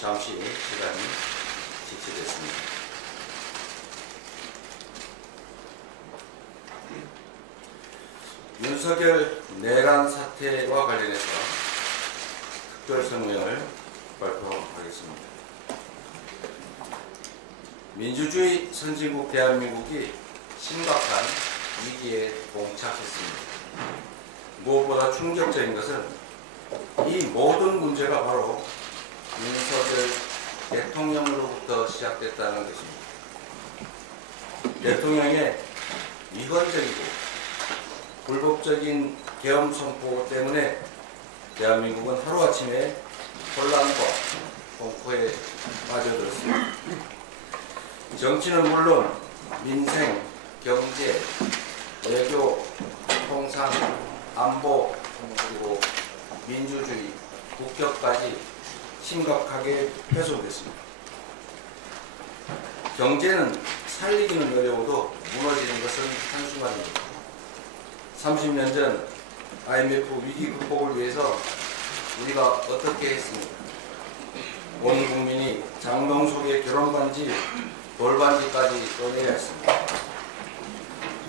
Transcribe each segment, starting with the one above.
잠시 시간이 지체됐습니다. 윤석열 내란 사태와 관련해서 특별 성명을 발표하겠습니다. 민주주의 선진국 대한민국이 심각한 위기에 봉착했습니다. 무엇보다 충격적인 것은 이 모든 문제가 바로 윤석열 대통령으로부터 시작됐다는 것입니다. 대통령의 위헌적이고 불법적인 계엄 선포 때문에 대한민국은 하루아침에 혼란과 공포에 빠져들었습니다. 정치는 물론 민생, 경제, 외교, 통상, 안보, 그리고 민주주의, 국격까지 심각하게 훼손됐습니다. 경제는 살리기는 어려워도 무너지는 것은 한순간입니다. 30년 전 IMF 위기 극복을 위해서 우리가 어떻게 했습니까? 온 국민이 장롱 속에 결혼반지, 돌반지까지 꺼내야 했습니다.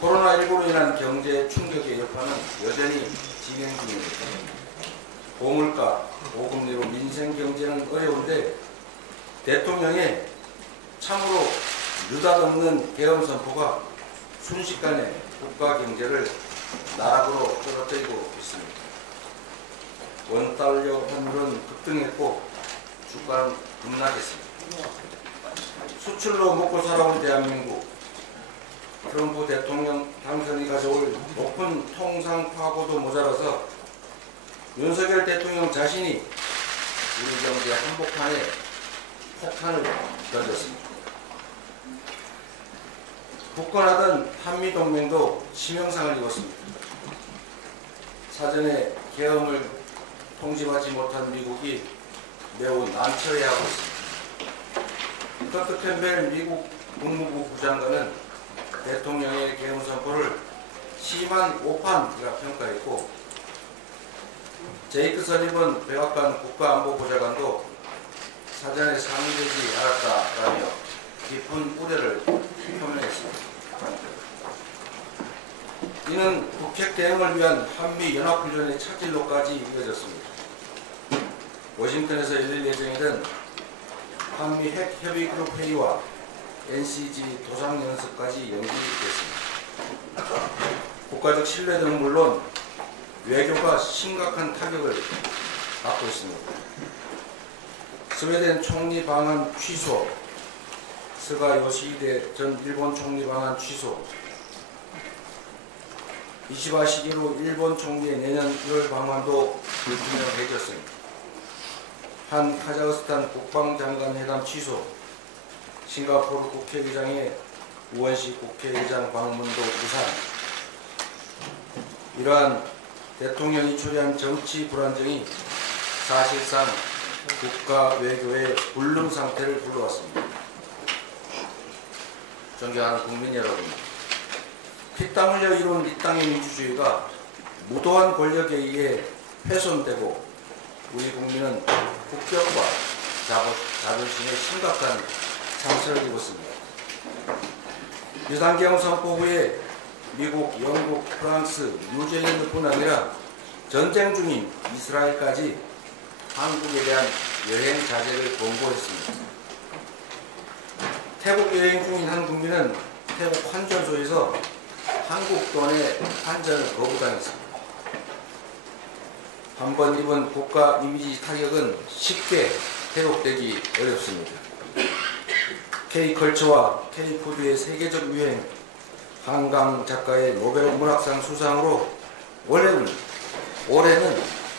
코로나19로 인한 경제 충격의 여파는 여전히 진행 중입니다. 고물가, 고금리로 민생 경제는 어려운데 대통령의 참으로 느닷없는 계엄 선포가 순식간에 국가 경제를 나락으로 떨어뜨리고 있습니다. 원달러 환율은 급등했고 주가는 급락했습니다. 수출로 먹고 살아온 대한민국, 트럼프 대통령 당선이 가져올 높은 통상 파고도 모자라서 윤석열 대통령 자신이 우리 경제 한복판에 폭탄을 던졌습니다. 굳건하던 한미동맹도 치명상을 입었습니다. 사전에 계엄을 통지받지 못한 미국이 매우 난처해하고 있습니다. 커트 캠벨 미국 국무부 부장관은 대통령의 계엄 선포를 심한 오판이라 평가했고, 제이크 서리번 백악관 국가안보보좌관도 사전에 상의되지 않았다라며 깊은 우려를 표명했습니다. 이는 북핵 대응을 위한 한미연합훈련의 차질로까지 이어졌습니다. 워싱턴에서 열릴 예정이던 한미 핵협의그룹 회의와 NCG 도상연습까지 연기됐습니다. 국가적 신뢰는 물론 외교가 심각한 타격을 받고 있습니다. 스웨덴 총리 방한 취소, 스가 요시히데 전 일본 총리 방한 취소, 이시바 시게루 일본 총리의 내년 1월 방한도 불투명해졌습니다. 한 카자흐스탄 국방장관 회담 취소, 싱가포르 국회의장의 우원식 국회의장 방문도 무산. 이러한 대통령이 초래한 정치 불안정이 사실상 국가 외교의 불능 상태를 불러왔습니다. 존경하는 국민 여러분, 피땀 흘려 이룬 이 땅의 민주주의가 무도한 권력에 의해 훼손되고 우리 국민은 국격과 자존심에 심각한 상처를 입었습니다. 유상계엄 선포 후에 미국, 영국, 프랑스, 뉴질랜드뿐 아니라 전쟁 중인 이스라엘까지 한국에 대한 여행 자제를 권고했습니다. 태국 여행 중인 한 국민은 태국 환전소에서 한국 돈의 환전을 거부당했습니다. 한번 입은 국가 이미지 타격은 쉽게 회복되기 어렵습니다. K컬처와 K푸드의 세계적 유행, 한강 작가의 노벨 문학상 수상으로 올해는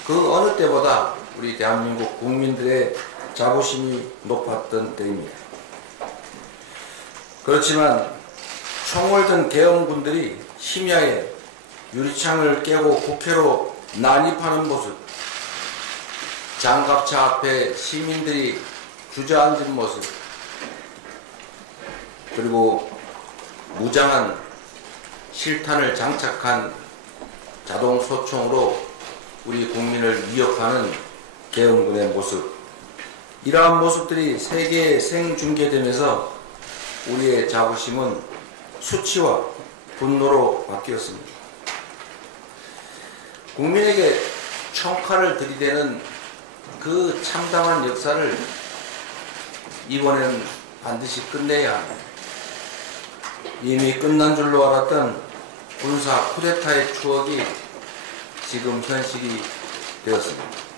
그 어느 때보다 우리 대한민국 국민들의 자부심이 높았던 때입니다. 그렇지만 총을 든 계엄군들이 심야에 유리창을 깨고 국회로 난입하는 모습, 장갑차 앞에 시민들이 주저앉은 모습, 그리고 무장한 실탄을 장착한 자동 소총으로 우리 국민을 위협하는 계엄군의 모습, 이러한 모습들이 세계에 생중계되면서 우리의 자부심은 수치와 분노로 바뀌었습니다. 국민에게 총칼을 들이대는 그 참담한 역사를 이번에는 반드시 끝내야 합니다. 이미 끝난 줄로 알았던 군사 쿠데타의 추억이 지금 현실이 되었습니다.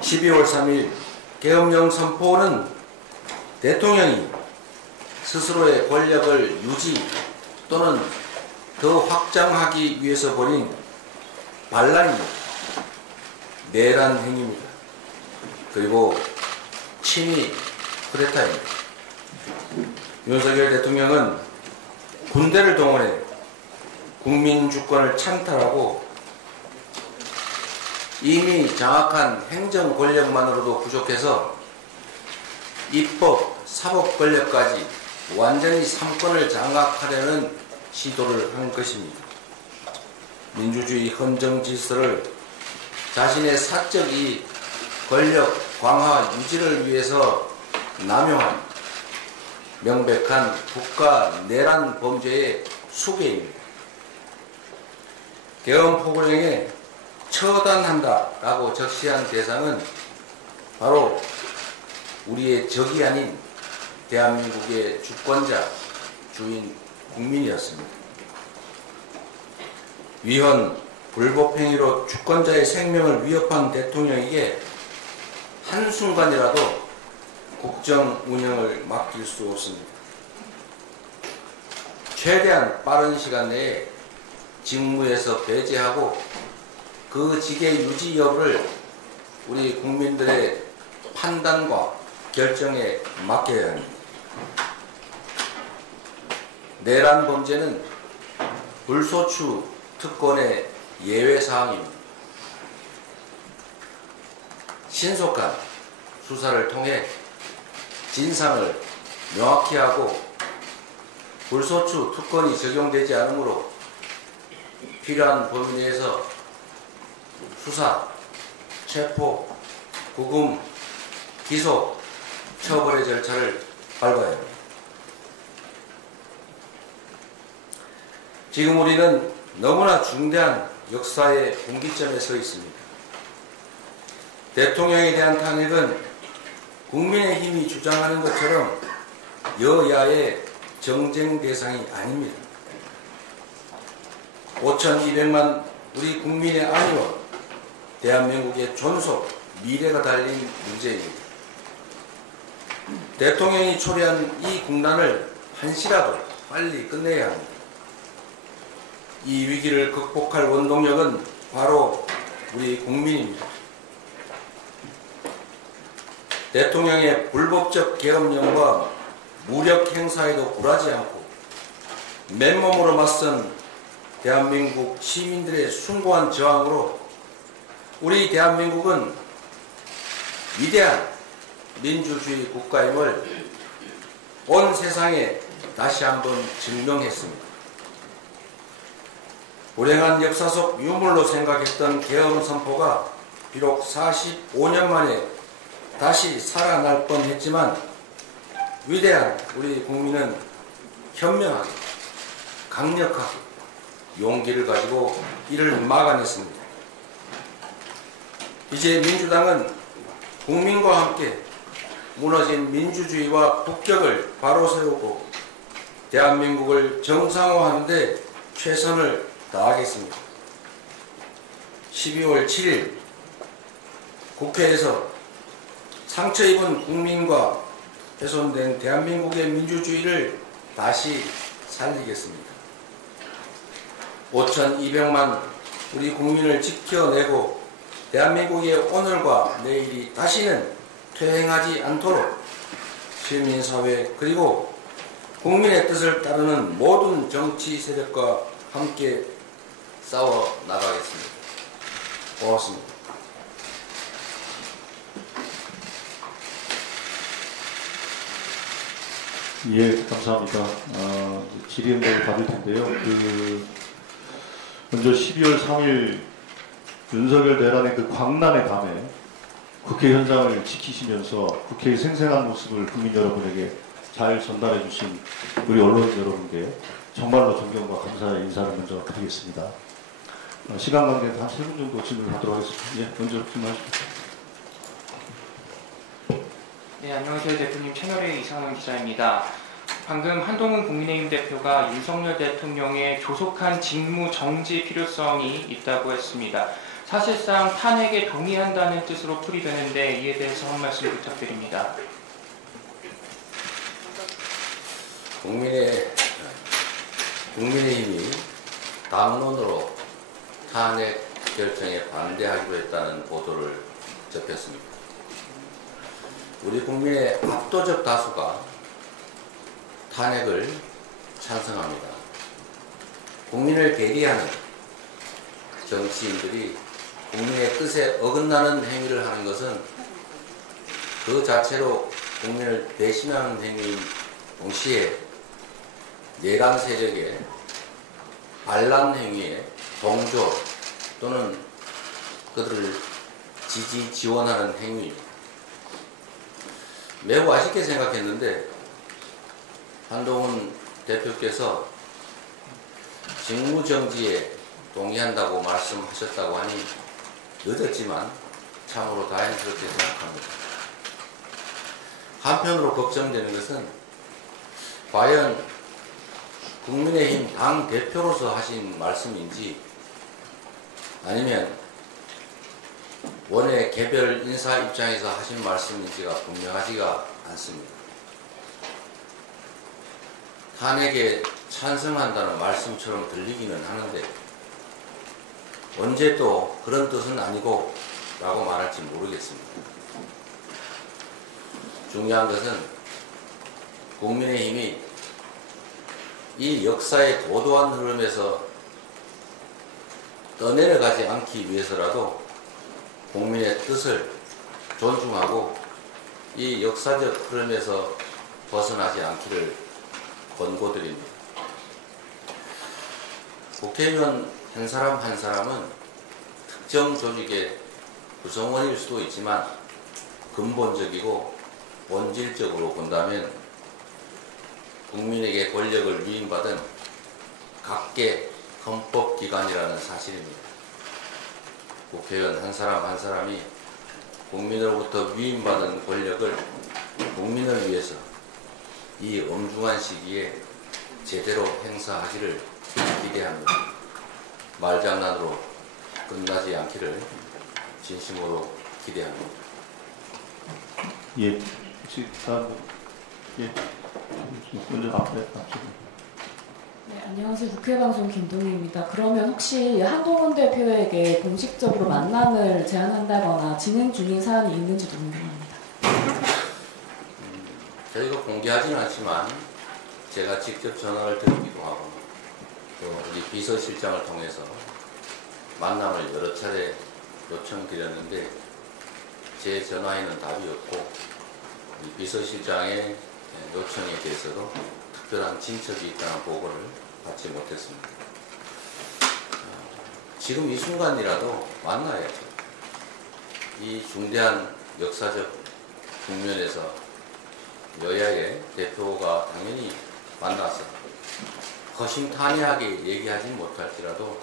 12월 3일 계엄령 선포는 대통령이 스스로의 권력을 유지 또는 더 확장하기 위해서 벌인 반란입니다. 내란 행위입니다. 그리고 친위 쿠데타입니다. 윤석열 대통령은 군대를 동원해 국민 주권을 찬탈하고 이미 장악한 행정 권력만으로도 부족해서 입법, 사법 권력까지 완전히 삼권을 장악하려는 시도를 한 것입니다. 민주주의 헌정 질서를 자신의 사적 이익, 권력 강화 유지를 위해서 남용한 명백한 국가 내란 범죄의 수배입니다. 계엄 포고령에 처단한다라고 적시한 대상은 바로 우리의 적이 아닌 대한민국의 주권자, 주인, 국민이었습니다. 위헌, 불법행위로 주권자의 생명을 위협한 대통령에게 한순간이라도 국정 운영을 맡길 수 없습니다. 최대한 빠른 시간 내에 직무에서 배제하고 그 직의 유지 여부를 우리 국민들의 판단과 결정에 맡겨야 합니다. 내란 범죄는 불소추 특권의 예외사항입니다. 신속한 수사를 통해 진상을 명확히 하고 불소추 특권이 적용되지 않으므로 필요한 범위 내에서 수사, 체포, 구금, 기소, 처벌의 절차를 밟아야 합니다. 지금 우리는 너무나 중대한 역사의 분기점에 서 있습니다. 대통령에 대한 탄핵은 국민의힘이 주장하는 것처럼 여야의 정쟁 대상이 아닙니다. 5,200만 우리 국민의 안위와 대한민국의 존속, 미래가 달린 문제입니다. 대통령이 초래한 이 국난을 한시라도 빨리 끝내야 합니다. 이 위기를 극복할 원동력은 바로 우리 국민입니다. 대통령의 불법적 계엄령과 무력 행사에도 굴하지 않고 맨몸으로 맞선 대한민국 시민들의 숭고한 저항으로 우리 대한민국은 위대한 민주주의 국가임을 온 세상에 다시 한번 증명했습니다. 불행한 역사 속 유물로 생각했던 계엄 선포가 비록 45년 만에 다시 살아날 뻔했지만 위대한 우리 국민은 현명하게, 강력하게 용기를 가지고 이를 막아냈습니다. 이제 민주당은 국민과 함께 무너진 민주주의와 국격을 바로 세우고 대한민국을 정상화하는 데 최선을 다하겠습니다. 12월 7일 국회에서 상처 입은 국민과 훼손된 대한민국의 민주주의를 다시 살리겠습니다. 5,200만 우리 국민을 지켜내고 대한민국의 오늘과 내일이 다시는 퇴행하지 않도록 시민사회 그리고 국민의 뜻을 따르는 모든 정치 세력과 함께 싸워 나가겠습니다. 고맙습니다. 예, 감사합니다. 질의응답을 받을 텐데요. 먼저 12월 3일 윤석열 대란의 그 광란의 밤에 국회 현장을 지키시면서 국회의 생생한 모습을 국민 여러분에게 잘 전달해 주신 우리 언론 여러분께 정말로 존경과 감사의 인사를 먼저 드리겠습니다. 시간 관계에서 한 3분 정도 질문을 하도록 하겠습니다. 예, 먼저 질문하십시오. 네, 안녕하세요. 대표님, 채널A 이상훈 기자입니다. 방금 한동훈 국민의힘 대표가 윤석열 대통령의 조속한 직무 정지 필요성이 있다고 했습니다. 사실상 탄핵에 동의한다는 뜻으로 풀이되는데 이에 대해서 한 말씀 부탁드립니다. 국민의힘이 당론으로 탄핵 결정에 반대하기로 했다는 보도를 접했습니다. 우리 국민의 압도적 다수가 탄핵을 찬성합니다. 국민을 괴리하는 정치인들이 국민의 뜻에 어긋나는 행위를 하는 것은 그 자체로 국민을 배신하는 행위인 동시에 내란 세력의 반란 행위에 동조 또는 그들을 지지 지원하는 행위입니다. 매우 아쉽게 생각했는데 한동훈 대표께서 직무정지에 동의한다고 말씀하셨다고 하니 늦었지만 참으로 다행스럽게 생각합니다. 한편으로 걱정되는 것은 과연 국민의힘 당 대표로서 하신 말씀인지 아니면 원외 개별 인사 입장에서 하신 말씀인지가 분명하지가 않습니다. 탄핵에 찬성한다는 말씀처럼 들리기는 하는데 언제 또 그런 뜻은 아니고 라고 말할지 모르겠습니다. 중요한 것은 국민의힘이 이 역사의 고도한 흐름에서 떠내려가지 않기 위해서라도 국민의 뜻을 존중하고 이 역사적 흐름에서 벗어나지 않기를 권고드립니다. 국회의원 한 사람 한 사람은 특정 조직의 구성원일 수도 있지만 근본적이고 본질적으로 본다면 국민에게 권력을 위임받은 각계 헌법기관이라는 사실입니다. 국회의원 한 사람 한 사람이 국민으로부터 위임받은 권력을 국민을 위해서 이 엄중한 시기에 제대로 행사하기를 기대합니다. 말장난으로 끝나지 않기를 진심으로 기대합니다. 예, 혹시 다음 예, 먼저 앞에. 네, 안녕하세요. 국회방송 김동희입니다. 그러면 혹시 한동훈 대표에게 공식적으로 만남을 제안한다거나 진행 중인 사안이 있는지도 궁금합니다. 저희가 공개하지는 않지만 제가 직접 전화를 드리기도 하고 또 우리 비서실장을 통해서 만남을 여러 차례 요청드렸는데 제 전화에는 답이 없고 우리 비서실장의 요청에 대해서도 특별한 진척이 있다는 보고를 받지 못했습니다. 지금 이 순간이라도 만나야죠. 이 중대한 역사적 국면에서 여야의 대표가 당연히 만나서 허심탄회하게 얘기하지 못할지라도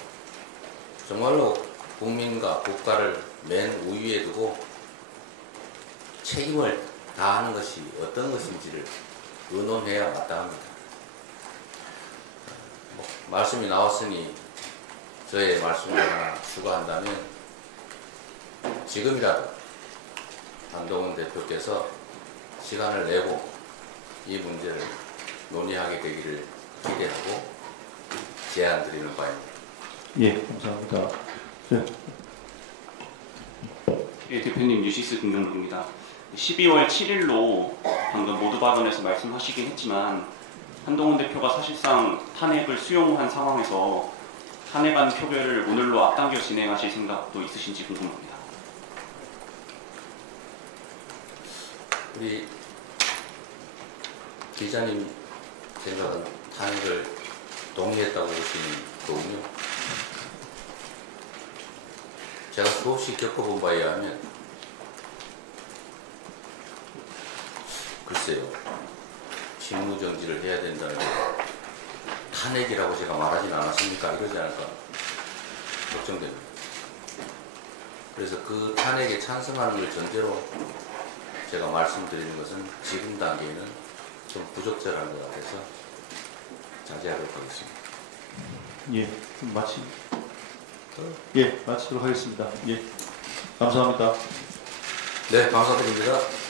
정말로 국민과 국가를 맨 우위에 두고 책임을 다하는 것이 어떤 것인지를 의논해야 마땅합니다. 말씀이 나왔으니 저의 말씀을 하나 추가한다면 지금이라도 한동훈 대표께서 시간을 내고 이 문제를 논의하게 되기를 기대하고 제안드리는 바입니다. 예, 감사합니다. 네. 예, 대표님 뉴시스 김경록입니다. 12월 7일로 방금 모두 발언에서 말씀하시긴 했지만 한동훈 대표가 사실상 탄핵을 수용한 상황에서 탄핵안 표결을 오늘로 앞당겨 진행하실 생각도 있으신지 궁금합니다. 우리 기자님 생각은 탄핵을 동의했다고 보시는 거군요. 제가 수없이 겪어본 바에 의하면 글쎄요. 직무정지를 해야 된다는 게 탄핵이라고 제가 말하진 않았습니까? 이러지 않을까 걱정됩니다. 그래서 그 탄핵에 찬성하는 걸 전제로 제가 말씀드리는 것은 지금 단계에는 좀 부적절한 것 같아서 자제하도록 하겠습니다. 예, 마치도록 하겠습니다. 예, 감사합니다. 네, 감사드립니다.